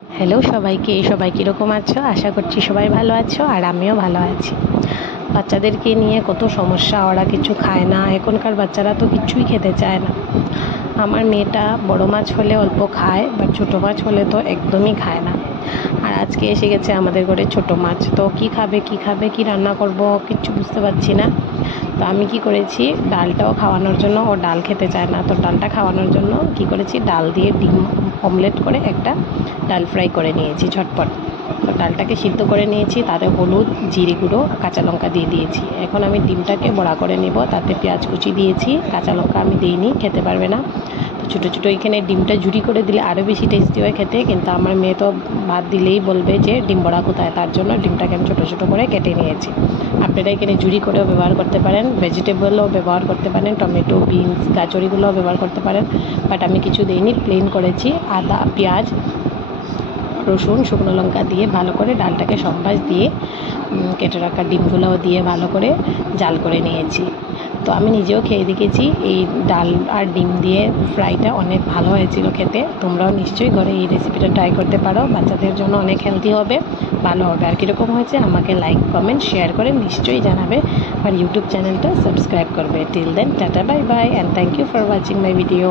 Hello সবাইকে, সবাই কীরকম আছো? আশা করছি সবাই ভালো আছো আর আমিও ভালো আছি। বাচ্চাদেরকে নিয়ে কত সমস্যা, ওরা কিছু খায় না। এখনকার বাচ্চারা তো কিছুই খেতে চায় না। আমার মেয়েটা বড় মাছ হলে অল্প খায়, বাট ছোটো মাছ হলে তো একদমই খায় না। আর আজকে এসে গেছে আমাদের ঘরে ছোটো মাছ, তো কি খাবে কি রান্না করব কিচ্ছু বুঝতে পারছি না। তো আমি কি করেছি, ডালটাও খাওয়ানোর জন্য, ও ডাল খেতে চায় না, তো ডালটা খাওয়ানোর জন্য কি করেছি, ডাল দিয়ে ডিম অমলেট করে একটা ডাল ফ্রাই করে নিয়েছি ঝটপট। তো ডালটাকে সিদ্ধ করে নিয়েছি, তাতে হলুদ, জিরে গুঁড়ো, কাঁচা লঙ্কা দিয়ে দিয়েছি। এখন আমি ডিমটাকে বড়া করে নেব, তাতে পেঁয়াজ কুচি দিয়েছি, কাঁচা লঙ্কা আমি দিইনি, খেতে পারবে না। তো ছোটো ছোটো এখানে ডিমটা ঝুরি করে দিলে আরও বেশি টেস্টি হয় খেতে, কিন্তু আমার মেয়ে তো ভাত দিলেই বলবে যে ডিম বড়া কোথায়, তার জন্য ডিমটাকে আমি ছোটো ছোটো করে কেটে নিয়েছি। আপনারা এখানে ঝুরি করেও ব্যবহার করতে পারেন, ভেজিটেবলও ব্যবহার করতে পারেন, টমেটো, বিনস, গাজরিগুলোও ব্যবহার করতে পারেন, বাট আমি কিছু দিইনি, প্লেন করেছি। আদা, পেঁয়াজ, রসুন, শুকনো লঙ্কা দিয়ে ভালো করে ডালটাকে সম্বাস দিয়ে কেটে রাখা ডিমগুলোও দিয়ে ভালো করে জাল করে নিয়েছি। তো আমি নিজেও খেয়ে দেখেছি, এই ডাল আর ডিম দিয়ে ফ্রাইটা অনেক ভালো হয়েছিল খেতে। তোমরাও নিশ্চয়ই ঘরে এই রেসিপিটা ট্রাই করতে পারো, বাচ্চাদের জন্য অনেক হেলদি হবে, ভালো হবে। আর কীরকম হয়েছে আমাকে লাইক, কমেন্ট, শেয়ার করে নিশ্চয়ই জানাবে, আর ইউটিউব চ্যানেলটা সাবস্ক্রাইব করবে। Till then, tata, bye bye, and thank you for watching my video.